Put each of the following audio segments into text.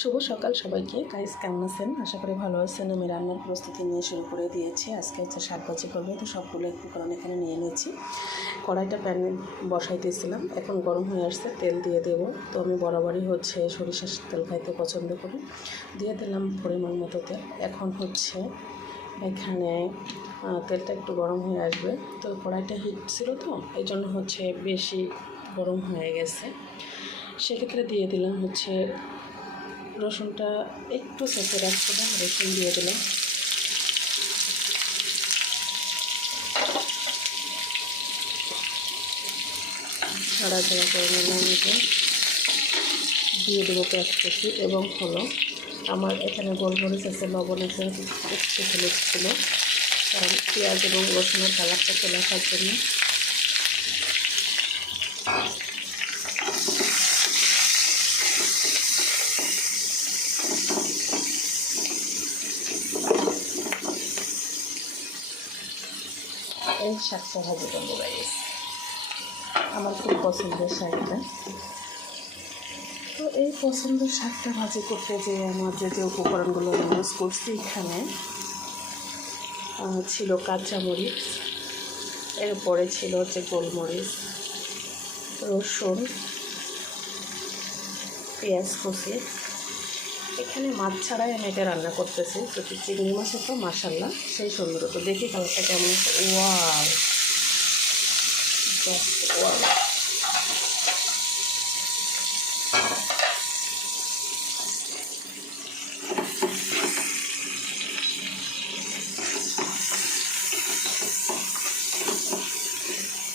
শুভ সকাল সবাইকে। গাইস কেমন আছেন? আশা করি ভালো আছেন। আমি রান্নার প্রস্তুতি নিয়ে শুরু করে দিয়েছি। আজকে হচ্ছে 7 বাজে করবে, তো সবগুলো উপকরণ এখানে নিয়ে নিয়েছি। কড়াইটা প্যানে বসাইতেছিলাম, এখন গরম হয়ে আসছে, তেল দিয়ে দেবো। তো আমি বরাবরই হচ্ছে সরিষার তেল খাইতে পছন্দ করি। দিয়ে দিলাম পরিমাণ মতো তেল। এখন হচ্ছে এখানে তেলটা একটু গরম হয়ে আসবে, তো কড়াইটা হিট ছিল, তো এই জন্য হচ্ছে বেশি গরম হয়ে গেছে। সেক্ষেত্রে দিয়ে দিলাম হচ্ছে রসুনটা একটু সেঁকে রাখছিলাম, রসুন দিয়ে দিলাম। নাড়াচাড়া করে নিলাম। দিয়ে দেবো পেঁয়াজ কুচি এবং হলো আমার এখানে গোলমরিচ আছে, লবণ আছে, একটু হলুদ ছিল, কারণ পেঁয়াজ এবং রসুনের কালারটা চলে আসার জন্য। এই শাকটা ভাজি করবো গাইস, আমার খুব পছন্দের শাকটা। তো এই পছন্দের শাকটা ভাজি করতে যে আমার যে উপকরণগুলো ইউজ করছি, এখানে ছিল কাঁচামরিচ, এরপরে ছিল হচ্ছে গোলমরিচ, রসুন, পেঁয়াজ কুচি। এখানে মাছ ছাড়াই আমি এটা রান্না করতেছি, যদি চিংড়ি মাছ হতো মাশাল্লাহ সেই সুন্দর হতো। দেখি কালারটা কেমন। Wow, just wow.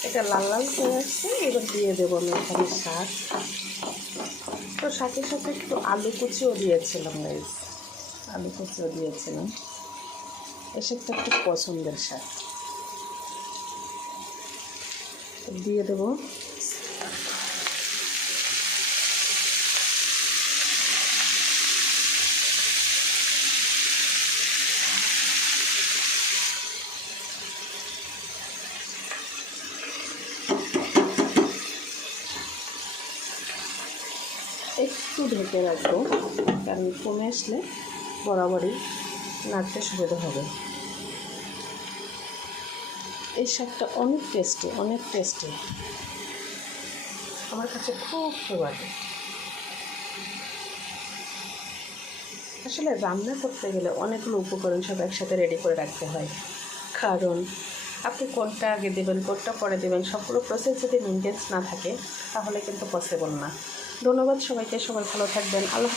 এটা লাল লাল হয়ে আসছে, এবার দিয়ে দেবো আমি এখানে শাক। তো শাকের সাথে একটু আলু কুচিও দিয়েছিলাম গাইস, আলু কুচিও দিয়েছিলাম। এই শাকটা একটু পছন্দের শাক। দিয়ে দেবো একটু ঢেকে রাখবো, কারণ কমে আসলে বরাবরই নাড়তে সুবিধা হবে। এই শাকটা অনেক টেস্টি, অনেক টেস্টি, আমার কাছে খুব ফেভারিট। আসলে রান্না করতে গেলে অনেকগুলো উপকরণ সব একসাথে রেডি করে রাখতে হয়, কারণ আপনি কোনটা আগে দেবেন কোনটা পরে দেবেন সবগুলো প্রসেস যদি মেনটেন্স না থাকে তাহলে কিন্তু পসিবল না। ধন্যবাদ সবাইকে, সবাই ভালো থাকবেন। আল্লাহ।